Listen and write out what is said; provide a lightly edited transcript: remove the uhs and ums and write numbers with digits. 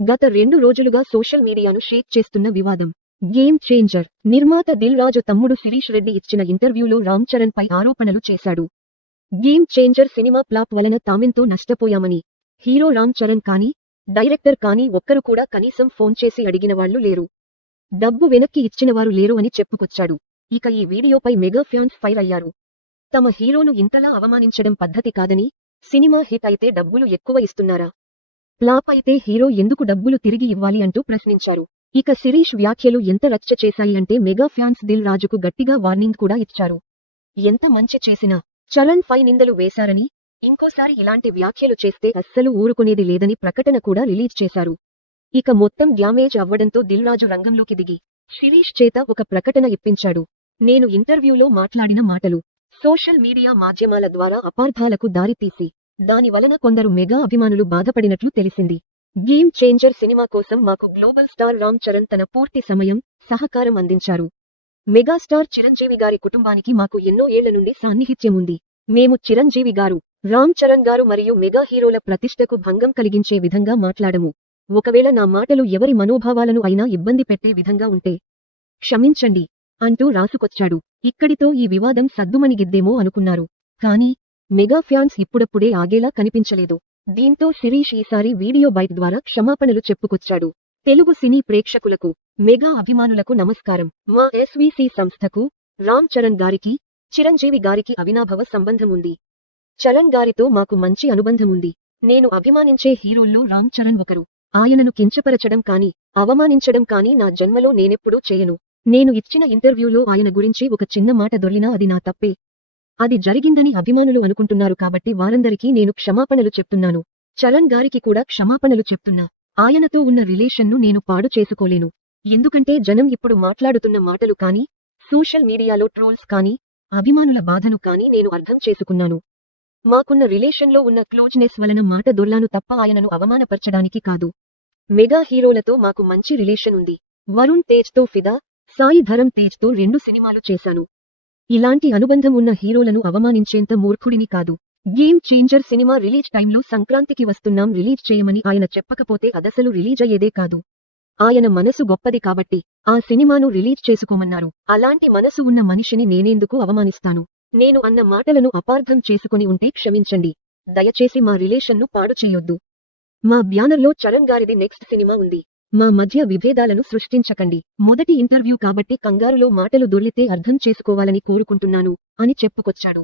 గత 2 రోజులుగా సోషల్ మీడియాను షేక్ చేస్తున్న వివాదం. గేమ్ చేంజర్ నిర్మాత దిల్ రాజు తమ్ముడు శిరీష్ రెడ్డి ఇచ్చిన ఇంటర్వ్యూలో రామ్ చరణ్ పై ఆరోపణలు చేశాడు. గేమ్ చేంజర్ సినిమా ఫ్లాప్ వలన తామెంతో నష్టపోయామని, హీరో రామ్ చరణ్ కానీ, డైరెక్టర్ కానీ ఒక్కరు కూడా కనీసం ఫోన్ చేసి అడిగిన వాళ్లు లేరు. డబ్బు వెనక్కి ఇచ్చినవారు లేరు అని చెప్పుకొచ్చాడు. ఇక ఈ వీడియోపై మెగా ఫ్యాన్స్ ఫైర్ అయ్యారు. తమ హీరోను ఇంతలా అవమానించడం పద్ధతి కాదని, సినిమా హిట్ అయితే డబ్బులు ఎక్కువ ఇస్తున్నారా? ఫ్లాప్ అయితే హీరో ఎందుకు డబ్బులు తిరిగి ఇవ్వాలి అంటూ ప్రశ్నించారు. ఇక శిరీష్ వ్యాఖ్యలు ఎంత రచ్చ చేశాయి అంటే మెగా ఫ్యాన్స్ దిల్ రాజుకు గట్టిగా వార్నింగ్ కూడా ఇచ్చారు. ఎంత మంచి చేసినా చరణ్ పై నిందలు వేశారని, ఇంకోసారి ఇలాంటి వ్యాఖ్యలు చేస్తే అస్సలు ఊరుకునేది లేదని ప్రకటన కూడా రిలీజ్ చేశారు. ఇక మొత్తం డ్యామేజ్ అవ్వడంతో దిల్ రాజు రంగంలోకి దిగి శిరీష్ చేత ఒక ప్రకటన ఇప్పించాడు. నేను ఇంటర్వ్యూలో మాట్లాడిన మాటలు సోషల్ మీడియా మాధ్యమాల ద్వారా అపార్థాలకు దారితీసి, దాని వలన కొందరు మెగా అభిమానులు బాధపడినట్లు తెలిసింది. గేమ్ చేంజర్ సినిమా కోసం మాకు గ్లోబల్ స్టార్ రామ్ చరణ్ తన పూర్తి సమయం, సహకారం అందించారు. మెగాస్టార్ చిరంజీవి గారి కుటుంబానికి మాకు ఎన్నో ఏళ్ల నుండి సాన్నిహిత్యముంది. మేము చిరంజీవి గారు, రామ్ చరణ్ గారు మరియు మెగా హీరోల ప్రతిష్టకు భంగం కలిగించే విధంగా మాట్లాడము. ఒకవేళ నా మాటలు ఎవరి మనోభావాలను అయినా ఇబ్బంది పెట్టే విధంగా ఉంటే క్షమించండి అంటూ రాసుకొచ్చాడు. ఇక్కడితో ఈ వివాదం సద్దుమణిగిద్దేమో అనుకున్నారు. కానీ మెగా ఫ్యాన్స్ ఇప్పుడప్పుడే ఆగేలా కనిపించలేదు. దీంతో శిరీష్ ఈసారి వీడియో బైట్ ద్వారా క్షమాపణలు చెప్పుకొచ్చాడు. తెలుగు సినీ ప్రేక్షకులకు, మెగా అభిమానులకు నమస్కారం. మా ఎస్వీసీ సంస్థకు, రామ్ చరణ్ గారికి, చిరంజీవి గారికి అవినాభావ సంబంధముంది. చరణ్ గారితో మాకు మంచి అనుబంధముంది. నేను అభిమానించే హీరోల్లో రామ్ చరణ్ ఒకరు. ఆయనను కించపరచడం కానీ, అవమానించడం కానీ నా జన్మలో నేనెప్పుడూ చేయను. నేను ఇచ్చిన ఇంటర్వ్యూలో ఆయన గురించి ఒక చిన్న మాట దొర్లినా అది నా తప్పే. అది జరిగిందని అభిమానులు అనుకుంటున్నారు కాబట్టి వారందరికీ నేను క్షమాపణలు చెప్తున్నాను. చరణ్ గారికి కూడా క్షమాపణలు చెప్తున్నా. ఆయనతో ఉన్న రిలేషన్ను నేను పాడు చేసుకోలేను. ఎందుకంటే జనం ఇప్పుడు మాట్లాడుతున్న మాటలు కానీ, సోషల్ మీడియాలో ట్రోల్స్ కానీ, అభిమానుల బాధను కానీ నేను అర్థం చేసుకున్నాను. మాకున్న రిలేషన్లో ఉన్న క్లోజ్నెస్ వలన మాట దొర్లాను తప్ప ఆయనను అవమానపరచడానికి కాదు. మెగా హీరోలతో మాకు మంచి రిలేషన్ ఉంది. వరుణ్ తేజ్తో ఫిదా, సాయి ధరమ్ తేజ్తో 2 సినిమాలు చేశాను. ఇలాంటి అనుబంధం ఉన్న హీరోలను అవమానించేంత మూర్ఖుడిని కాదు. గేమ్ చేంజర్ సినిమా రిలీజ్ టైంలో సంక్రాంతికి వస్తున్నాం రిలీజ్ చేయమని ఆయన చెప్పకపోతే అదసలు రిలీజ్ అయ్యేదే కాదు. ఆయన మనసు గొప్పది కాబట్టి ఆ సినిమాను రిలీజ్ చేసుకోమన్నారు. అలాంటి మనసు ఉన్న మనిషిని నేనెందుకు అవమానిస్తాను? నేను అన్న మాటలను అపార్థం చేసుకుని ఉంటే క్షమించండి. దయచేసి మా రిలేషన్ను పాడు చేయొద్దు. మా బ్యానర్లో చరణ్ గారిది నెక్స్ట్ సినిమా ఉంది. మా మధ్య విభేదాలను సృష్టించకండి. మొదటి ఇంటర్వ్యూ కాబట్టి కంగారులో మాటలు దొర్లితే అర్థం చేసుకోవాలని కోరుకుంటున్నాను అని చెప్పుకొచ్చాడు.